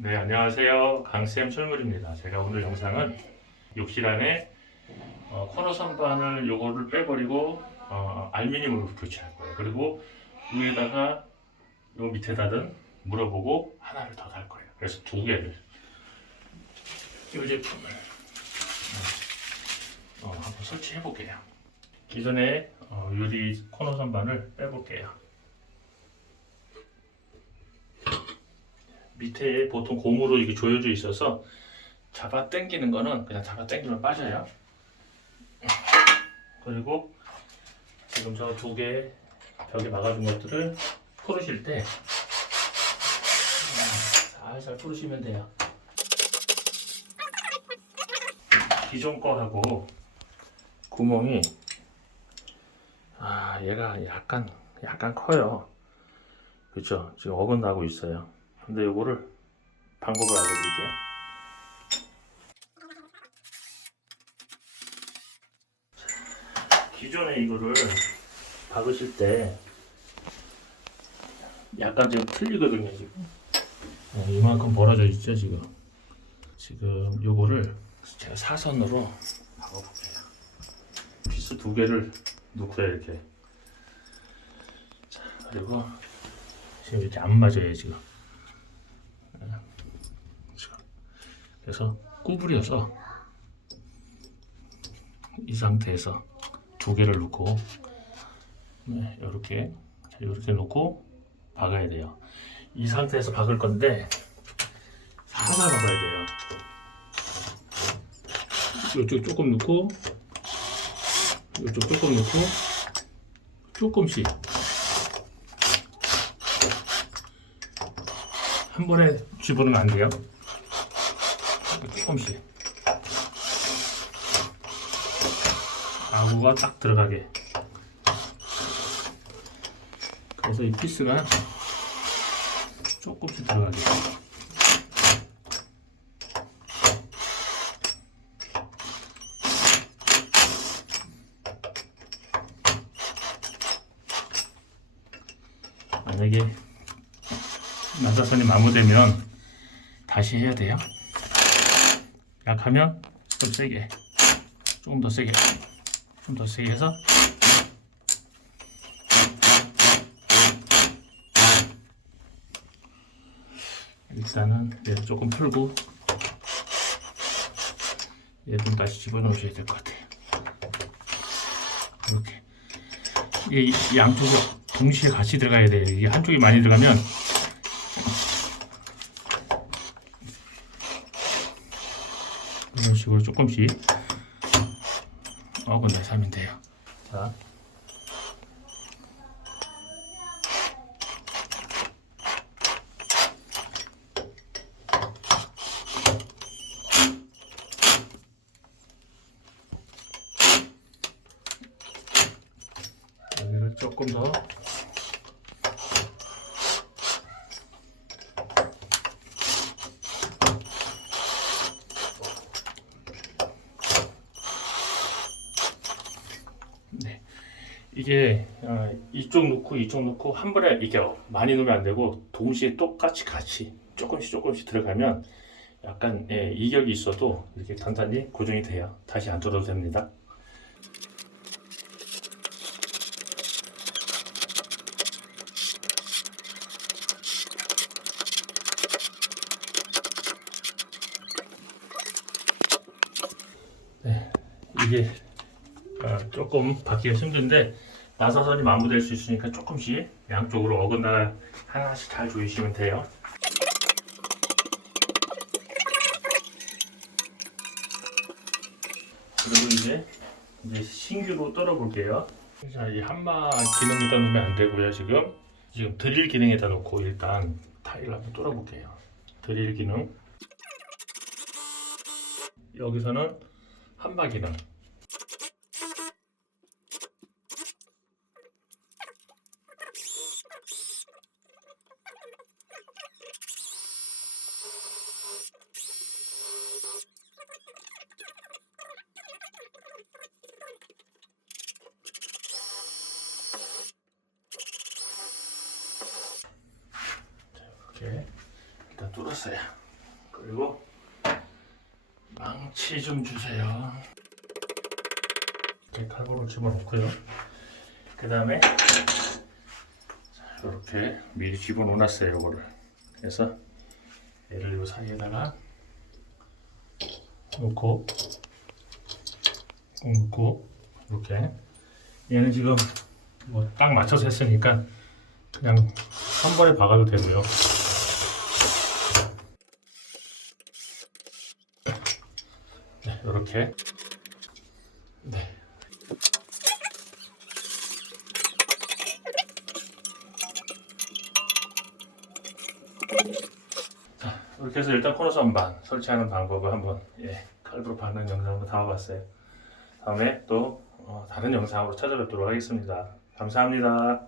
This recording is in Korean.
네, 안녕하세요. 강쌤 철물입니다. 제가 오늘 영상은 욕실 안에 어, 코너 선반을 요거를 빼버리고 어, 알루미늄으로 교체할 거예요. 그리고 위에다가 요 밑에다든 물어보고 하나를 더 달 거예요. 그래서 두 개를 이 제품을 어, 한번 설치해 볼게요. 기존의 어, 유리 코너 선반을 빼볼게요. 밑에 보통 고무로 이게 조여져 있어서 잡아 당기는 거는 그냥 잡아 당기면 빠져요. 그리고 지금 저 두 개 벽에 막아준 것들을 풀으실 때 음, 살살 풀으시면 돼요. 기존 거하고 구멍이 아 얘가 약간 약간 커요. 그렇죠? 지금 어긋나고 있어요. 근데 요거를 방법을 알려드릴게요. 기존에 이거를 박으실 때 약간 좀 틀리거든요 지금. 네, 이만큼 벌어져 있죠 지금. 지금 요거를 제가 사선으로 박아볼게요. 피스 두 개를 놓고요 이렇게. 자 그리고 지금 이렇게 안 맞아요 지금. 그래서 구부려서 이 상태에서 두 개를 놓고 네, 이렇게 이렇게 놓고 박아야 돼요. 이 상태에서 박을 건데 살살 박아야 돼요. 이쪽 조금 넣고 이쪽 조금 넣고 조금씩 한 번에 집어넣으면 안 돼요. 조금씩 아구가 딱 들어가게. 그래서 이 피스가 조금씩 들어가게. 만약에 나사선이 마모되면 다시 해야 돼요 약하면 좀 세게 조금 더 세게 좀 더 세게 해서 일단은 얘를 조금 풀고 얘좀 다시 집어넣으셔야 될 것 같아요. 이렇게. 이게 양쪽이 동시에 같이 들어가야 돼요. 이게 한쪽이 많이 들어가면 이런 식으로 조금씩 어긋내서 하면 돼요. 자. 여기를 조금 더 이게 어, 이쪽 놓고 이쪽 놓고 한 번에 이게 많이 넣으면 안 되고 동시에 똑같이 같이 조금씩 조금씩 들어가면 약간 예, 이격이 있어도 이렇게 단단히 고정이 돼요. 다시 안 뚫어도 됩니다. 네, 이게 어, 조금 받기가 힘든데 나사선이 마무될 수 있으니까 조금씩 양쪽으로 어긋나 하나씩 잘 조이시면 돼요. 그리고 이제 이제 신규로 떨어 볼게요. 자, 이 한마 기능에다 놓으면 안 되고요. 지금 지금 드릴 기능에다 놓고 일단 타일을 한번 뚫어 볼게요. 드릴 기능 여기서는 한마 기능 이렇게 일단 뚫었어요. 그리고 망치 좀 주세요. 이렇게 칼부를 집어넣고요. 그 다음에 이렇게 미리 집어넣어놨어요. 이거를 그래서 얘를 이 사이에다가 놓고 꼭 넣고 이렇게 얘는 지금 뭐 딱 맞춰서 했으니까 그냥 한 번에 박아도 되고요. 네, 이렇게 네. 자, 이렇게 해서 일단 코너 선반 설치하는 방법을 한번 예, 칼부로 받는 영상 한번 담아봤어요. 다음에 또 어, 다른 영상으로 찾아뵙도록 하겠습니다. 감사합니다.